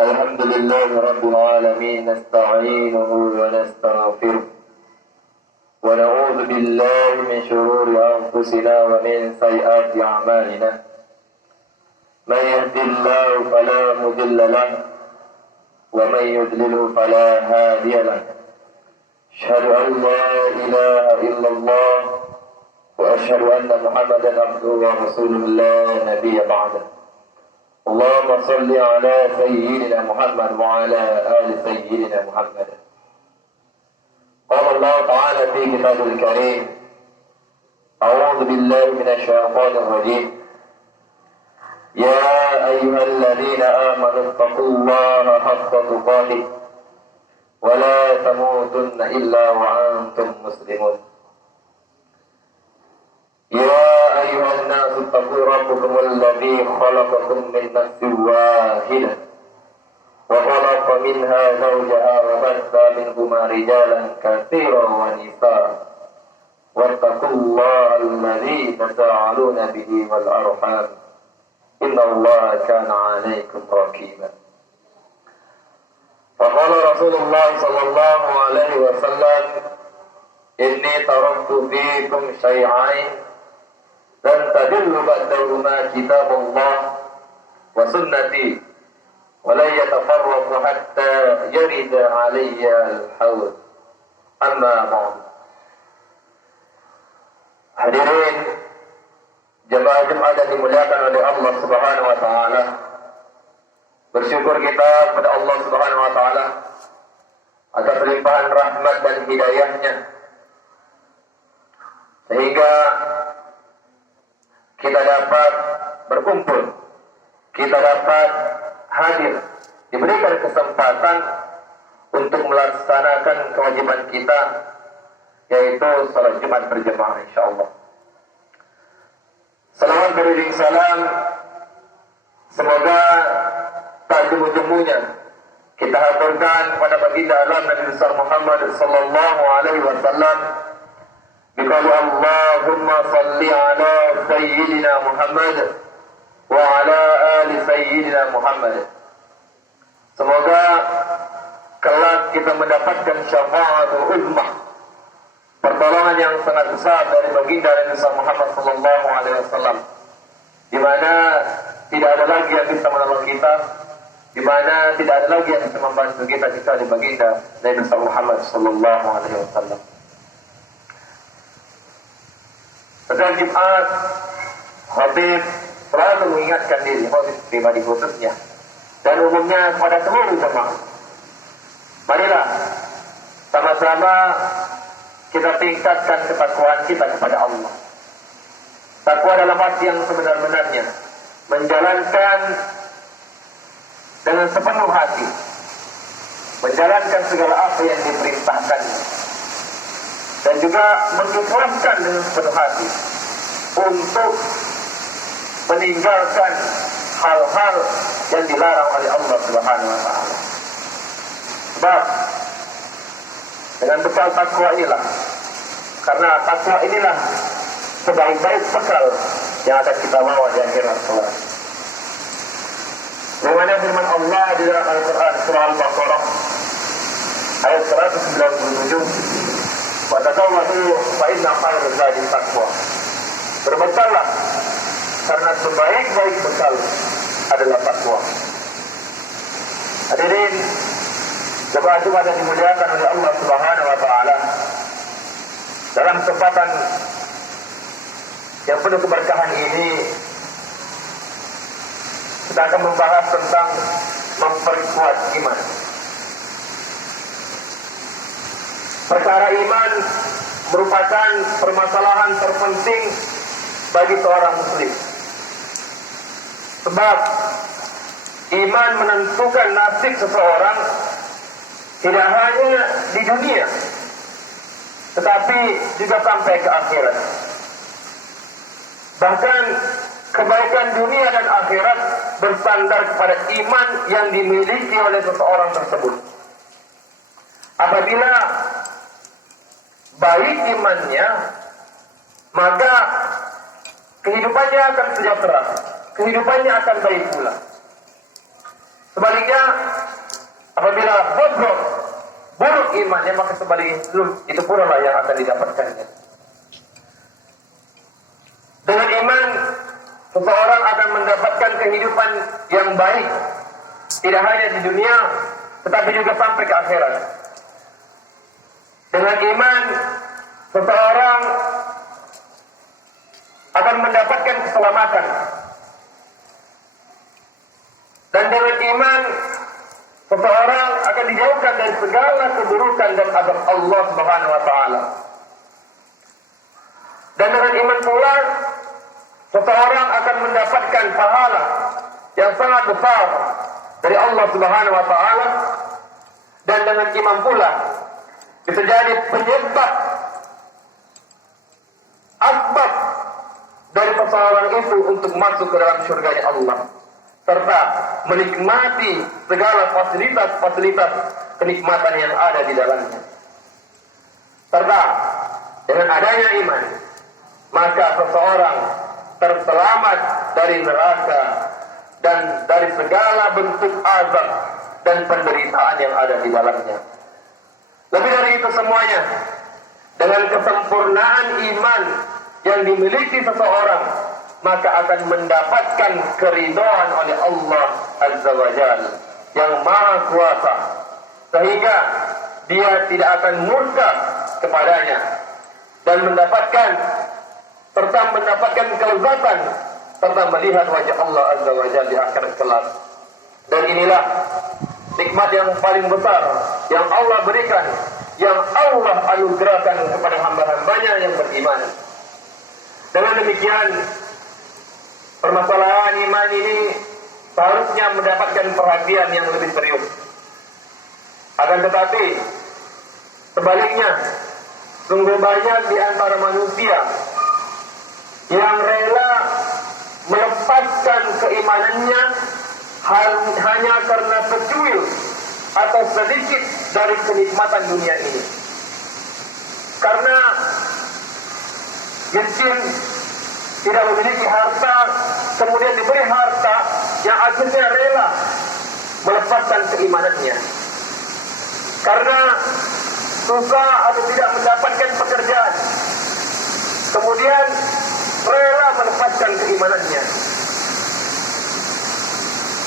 الحمد لله رب العالمين، نستعينه ونستغفره ونعوذ بالله من شرور أنفسنا ومن سيئات أعمالنا. من يهد الله فلا مضل له ومن يضلل فلا هادي له. أشهد أن لا إله إلا الله وأشهد أن محمدا عبده ورسوله لا نبي بعده. اللهم صل على سيدنا محمد وعلى آل سيدنا محمد. قال الله تعالى في كتابه الكريم: أعوذ بالله من الشيطان الرجيم. يا أيها الذين آمنوا اتقوا الله حق تقاته ولا تموتن إلا وأنتم مسلمون. يا أيها الناس اتقوا ربكم الذي خلقكم من نفس واحدة وخلق منها زوجها وبث منهما رجالا كثيرا ونساء واتقوا الله الذي تساءلون به والأرحام إن الله كان عليكم رقيبا. فقال Rasulullah sallallahu alaihi wasallam, "Inni taraktu fiikum syai'ain lan tadillu ba'dahuma kitabullah wa sunnati wa la yatafarraqu hatta yarida 'alayya al-hawd." Amma ba'd. Hadirin jemaah Jumat yang dimuliakan oleh Allah Subhanahu wa taala. Bersyukur kita kepada Allah Subhanahu wa taala atas limpahan rahmat dan hidayahnya, sehingga kita dapat berkumpul, kita dapat hadir, diberikan kesempatan untuk melaksanakan kewajiban kita, yaitu salat Jumat berjamaah insyaallah. Salawat beriring salam semoga tak jemu-jemunya kita haturkan kepada baginda alam Nabi besar Muhammad sallallahu alaihi wasallam. Biqauli Allahumma salli ala sayyidina Muhammad wa ala ali sayyidina Muhammad. Semoga kelak kita mendapatkan syafaatul ummah, pertolongan yang sangat besar dari baginda Nabi besar Muhammad sallallahu alaihi wasallam, di mana tidak ada lagi yang bisa menolong kita, di mana tidak ada lagi yang bisa membantu kita kecuali baginda Nabi besar Muhammad sallallahu alaihi wasallam. Setiap Jumat, khatib selalu mengingatkan diri, khatib pribadi khususnya dan umumnya kepada seluruh jemaah. Marilah sama-sama kita tingkatkan ketakwaan kita kepada Allah. Takwa dalam arti yang sebenar-benarnya, menjalankan dengan sepenuh hati, menjalankan segala apa yang diperintahkan, dan juga mengikhlaskan dengan sepenuh hati untuk meninggalkan hal-hal yang dilarang oleh Allah Subhanahu wa taala. Sebab dengan bekal takwa inilah, karena takwa inilah sebaik-baik bekal yang akan kita bawa di akhirat kelak. Bagaimana firman Allah di dalam Al-Quran surah Al-Baqarah ayat 197, "Wa tazawwadu fa inna khairaz zadi taqwa." Berbekallah karena sebaik-baik bekal adalah takwa. Hadirin jemaah Jumat yang dimuliakan oleh Allah Subhanahu wa taala, dalam kesempatan yang penuh keberkahan ini kita akan membahas tentang memperkuat iman. Perkara iman merupakan permasalahan terpenting bagi seorang muslim. Sebab iman menentukan nasib seseorang tidak hanya di dunia, tetapi juga sampai ke akhirat. Bahkan kebaikan dunia dan akhirat bersandar kepada iman yang dimiliki oleh seseorang tersebut. Apabila baik imannya, maka kehidupannya akan sejahtera, kehidupannya akan baik pula. Sebaliknya, apabila buruk imannya, maka sebaliknya itu pula lah yang akan didapatkannya. Dengan iman, seseorang akan mendapatkan kehidupan yang baik, tidak hanya di dunia, tetapi juga sampai ke akhirat. Dengan iman, seseorang akan mendapatkan keselamatan. Dan dengan iman, seseorang akan dijauhkan dari segala keburukan dan azab Allah Subhanahu wa taala. Dan dengan iman pula, seseorang akan mendapatkan pahala yang sangat besar dari Allah Subhanahu wa taala. Dan dengan iman pula bisa jadi penyebab asbab dari seseorang itu untuk masuk ke dalam surganya Allah, serta menikmati segala fasilitas-fasilitas kenikmatan yang ada di dalamnya. Serta dengan adanya iman, maka seseorang terselamat dari neraka dan dari segala bentuk azab dan penderitaan yang yang ada di dalamnya. Lebih dari itu semuanya, dengan kesempurnaan iman yang dimiliki seseorang, maka akan mendapatkan keridhaan oleh Allah Azza wa Jalla yang Maha Kuasa, sehingga dia tidak akan murka kepadanya dan mendapatkan kelezatan serta melihat wajah Allah Azza wa Jalla di akhirat kelak. Dan inilah nikmat yang paling besar yang Allah berikan, yang Allah anugerahkan kepada hamba-hambanya yang beriman. Dengan demikian, permasalahan iman ini seharusnya mendapatkan perhatian yang lebih serius. Akan tetapi, sebaliknya, sungguh banyak di antara manusia yang rela melepaskan keimanannya hanya karena secuil atau sedikit dari kenikmatan dunia ini. Karena miskin, tidak memiliki harta, kemudian diberi harta, yang akhirnya rela melepaskan keimanannya. Karena susah atau tidak mendapatkan pekerjaan, kemudian rela melepaskan keimanannya.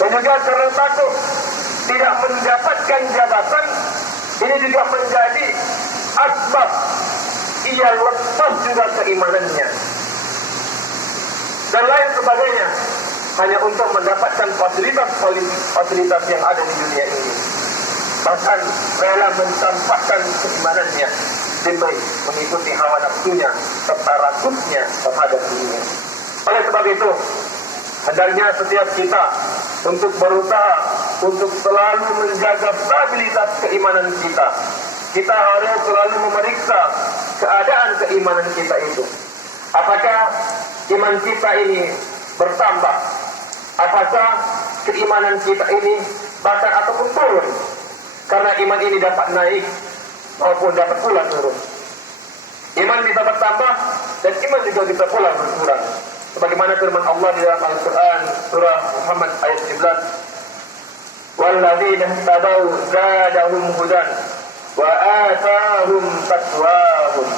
Dan juga karena takut tidak mendapatkan jabatan, ini juga menjadi asbab ia lepas juga keimanannya. Dan lain sebagainya, hanya untuk mendapatkan fasilitas yang ada di dunia ini. Bahkan rela mencampakkan keimanannya demi mengikuti hawa nafsunya serta rakusnya terhadap dunia. Oleh sebab itu, hendaknya setiap kita untuk berusaha untuk selalu menjaga stabilitas keimanan kita. Kita harus selalu memeriksa keadaan keimanan kita itu. Apakah iman kita ini bertambah? Apakah keimanan kita ini bahkan ataupun turun? Karena iman ini dapat naik maupun dapat pula turun. Iman bisa bertambah dan iman juga bisa pula berkurang. Sebagaimana firman Allah di dalam Al-Quran surah Muhammad ayat 11, "Walladzina ihtadaw zadahum hudan wa atahum taqwahum."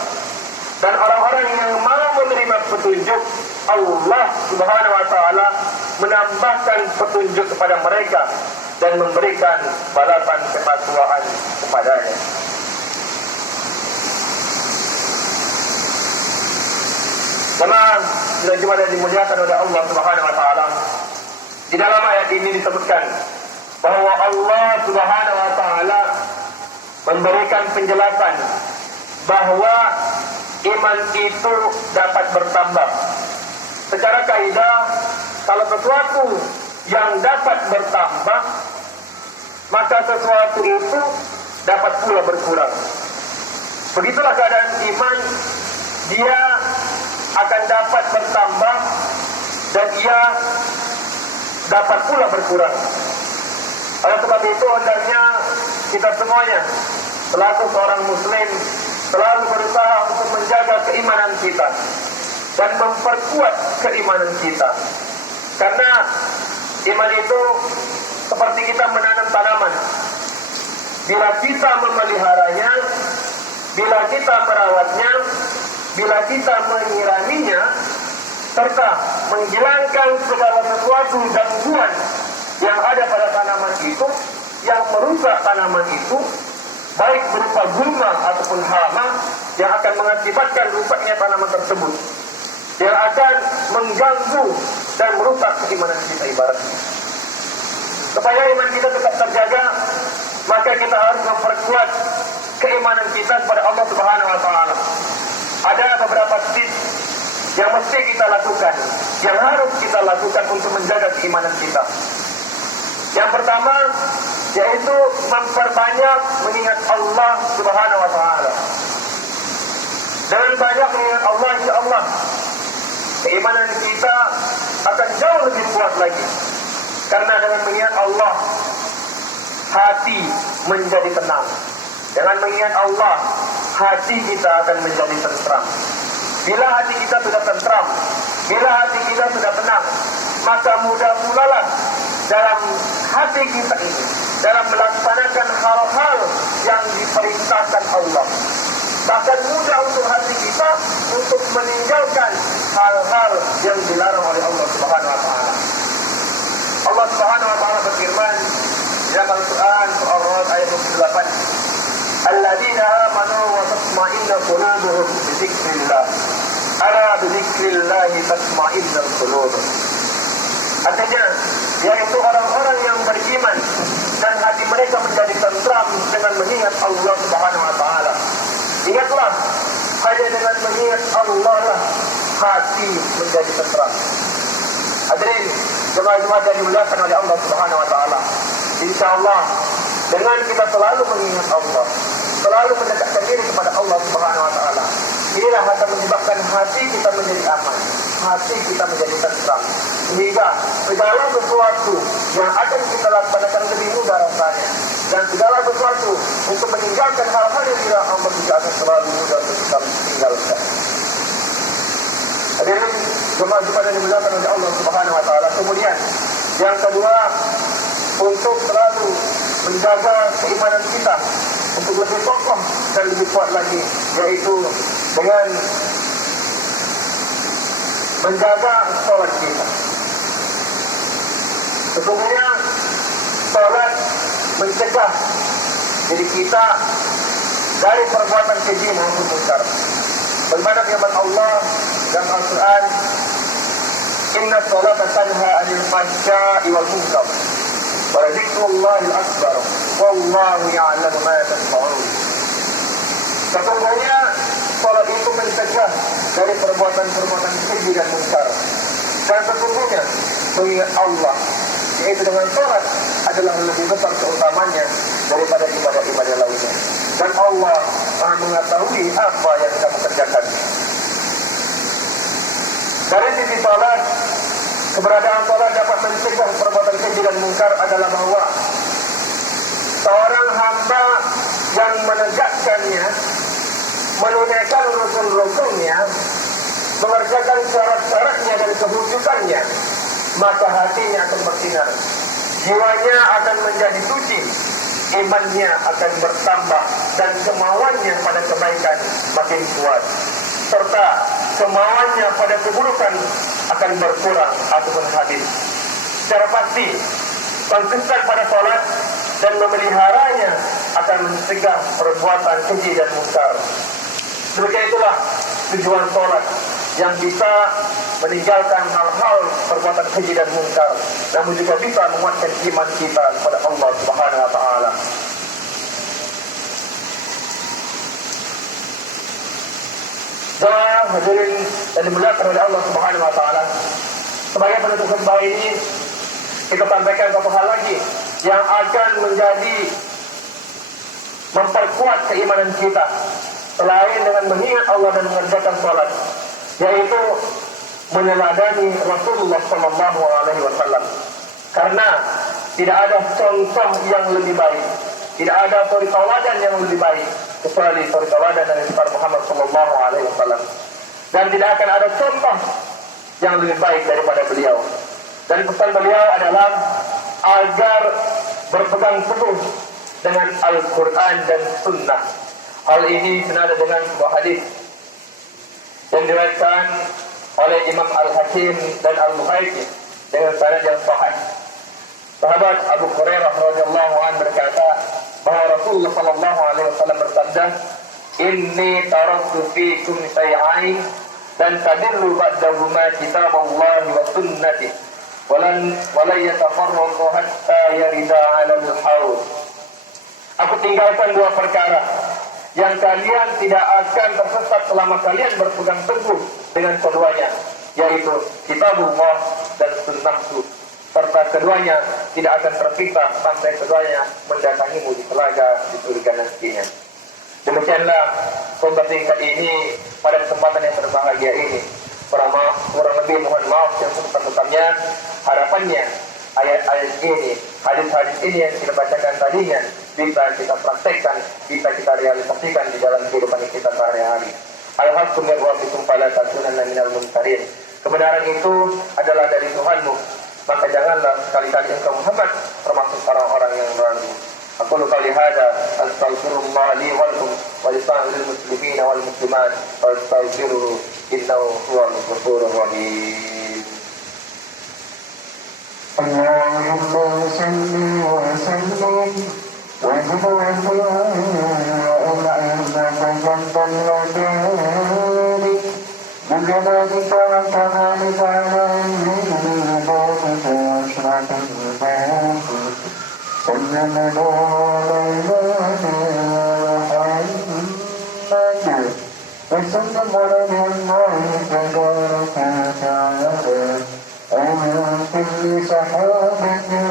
Dan orang-orang yang mau menerima petunjuk, Allah Subhanahu wa taala menambahkan petunjuk kepada mereka dan memberikan balasan ketakwaan kepadanya. Jemaah dan jemaah yang dimuliakan oleh Allah Subhanahu wa taala, di dalam ayat ini disebutkan bahwa Allah Subhanahu wa taala memberikan penjelasan bahwa iman itu dapat bertambah. Secara kaidah, kalau sesuatu yang dapat bertambah, maka sesuatu itu dapat pula berkurang. Begitulah keadaan iman, dia akan dapat bertambah dan ia dapat pula berkurang. Oleh sebab itu, hendaknya kita semuanya selaku seorang muslim selalu berusaha untuk menjaga keimanan kita dan memperkuat keimanan kita. Karena iman itu seperti kita menanam tanaman. Bila kita memeliharanya, bila kita merawatnya, bila kita menyiraminya, serta menghilangkan segala sesuatu gangguan yang ada pada tanaman itu, yang merusak tanaman itu, baik berupa gulma ataupun hama, yang akan mengakibatkan rusaknya tanaman tersebut, yang akan mengganggu dan merusak keimanan kita ibaratnya. Supaya iman kita tetap terjaga, maka kita harus memperkuat keimanan kita kepada Allah Subhanahu wa taala. Ada beberapa tips yang mesti kita lakukan, yang harus kita lakukan untuk menjaga keimanan kita. Yang pertama, yaitu memperbanyak mengingat Allah Subhanahu wa taala. Dengan banyak mengingat Allah, insyaallah keimanan kita akan jauh lebih kuat lagi. Karena dengan mengingat Allah, hati menjadi tenang. Dengan mengingat Allah, hati kita akan menjadi tentram. Bila hati kita sudah tentram, bila hati kita sudah tenang, maka mudah pula lah dalam hati kita ini, dalam melaksanakan hal Allah. Bahkan mudah untuk hati kita untuk meninggalkan hal-hal yang dilarang oleh Allah Subhanahu wa taala. Allah Subhanahu wa taala berfirman dalam Al-Qur'an surah Ar-Ra'd ayat 28, "Alladzina amanu wa tatma'innu qulubuhum bi dzikrillah. Ala bi dzikrillah tatma'innul qulub." Artinya, yaitu orang-orang yang beriman dan hati mereka menjadi tentram dengan mengingat Allah Subhanahu wa taala. Ingatlah, hanya dengan mengingat Allah lah hati menjadi tentram. Hadirin jemaah-jemaah yang dimuliakan oleh Allah Subhanahu wa taala. Insyaallah dengan kita selalu mengingat Allah, selalu mendekatkan diri kepada Allah Subhanahu wa taala, inilah akan menyebabkan hati kita menjadi aman, hati kita menjadi tentram, sehingga segala sesuatu yang akan kita laksanakan lebih mudah rasanya, dan segala sesuatu untuk meninggalkan hal-hal yang dilarang Allah juga akan selalu mudah untuk kita tinggalkan. Hadirin jemaah-jemaah yang dimuliakan oleh Allah Subhanahu wa taala. Kemudian yang kedua, untuk selalu menjaga keimanan kita untuk lebih kokoh dan lebih kuat lagi, yaitu dengan menjaga sholat kita. Sesungguhnya sholat mencegah diri kita dari perbuatan keji maupun munkar. Bagaimana firman Allah dalam Al-Quran, "Inna sholata tanha 'anil fahsya'i wal munkar wa dzikrullahil akbar wallahu ya'lamu ma tasna'un." Sesungguhnya sholat itu mencegah dari perbuatan-perbuatan keji dan munkar. Dan sesungguhnya mengingat Allah, yaitu dengan sholat, adalah lebih besar keutamanya daripada ibadah-ibadah lainnya. Dan Allah Maha mengetahui apa yang kamu kerjakan. Dari sisi sholat, keberadaan sholat dapat mencegah perbuatan keji dan munkar adalah bahwa seorang hamba yang menegakkannya, menunaikan rukun-rukunnya, mengerjakan syarat-syaratnya dan kehususannya, maka hatinya akan bersinar, jiwanya akan menjadi suci, imannya akan bertambah, dan kemauannya pada kebaikan makin kuat, serta kemauannya pada keburukan akan berkurang ataupun habis. Secara pasti, konsisten pada sholat dan memeliharanya akan mencegah perbuatan keji dan munkar. Demikian itulah tujuan sholat, yang bisa meninggalkan hal-hal perbuatan keji dan munkar, namun juga bisa menguatkan iman kita kepada Allah Subhanahu wa taala. Jemaah hadirin dan dimuliakan oleh Allah Subhanahu wa taala, sebagai penutup khutbah ini kita sampaikan satu hal lagi yang akan menjadi memperkuat keimanan kita selain dengan mengingat Allah dan mengerjakan sholat, yaitu meneladani Rasulullah Sallallahu Alaihi Wasallam. Karena tidak ada contoh yang lebih baik, tidak ada suri tauladan yang lebih baik kecuali suri tauladan dari Muhammad Sallallahu Alaihi Wasallam. Dan tidak akan ada contoh yang lebih baik daripada beliau. Dan pesan beliau adalah agar berpegang teguh dengan Al-Quran dan Sunnah. Hal ini senada dengan sebuah hadis yang diriwayatkan oleh Imam Al-Hakim dan Al-Bukhari dengan sanad yang sahih. Sahabat Abu Hurairah radhiyallahu anhu berkata bahwa Rasulullah sallallahu alaihi wasallam bersabda, "Inni taraktu fiikum shay'ain dan tadillu ba'dahuma kitaballahi wa sunnati walan yatafarraqu hatta yarida 'alal haud." Aku tinggalkan dua perkara yang kalian tidak akan tersesat selama kalian berpegang teguh dengan keduanya, yaitu kitabullah dan sunnahku, serta keduanya tidak akan terpisah sampai keduanya mendatangimu di telaga di surga nantinya. Demikianlah khutbah singkat ini pada kesempatan yang berbahagia ini. Kurang lebih mohon maaf yang sebesar-besarnya. Harapannya ayat-ayat ini, hadis-hadis ini yang kita bacakan tadinya bisa kita praktekkan, bisa kita realisasikan di dalam kehidupan kita sehari-hari. Al-haqqu min rabbikum fala takunanna minal mumtarin. Kebenaran itu adalah dari Tuhanmu, maka janganlah sekali-kali engkau Muhammad termasuk orang-orang yang ragu. أقول قولي هذا أستغفر الله لي ولكم ولسائر المسلمين والمسلمات فاستغفروه إنه هو الغفور الرحيم. اللهم صل وسلم وبارك بجلالك وكمالك على عبادك واشرف عبادك صلى الله على محمد وسلم على الله تبارك وتعالى على كل صحابة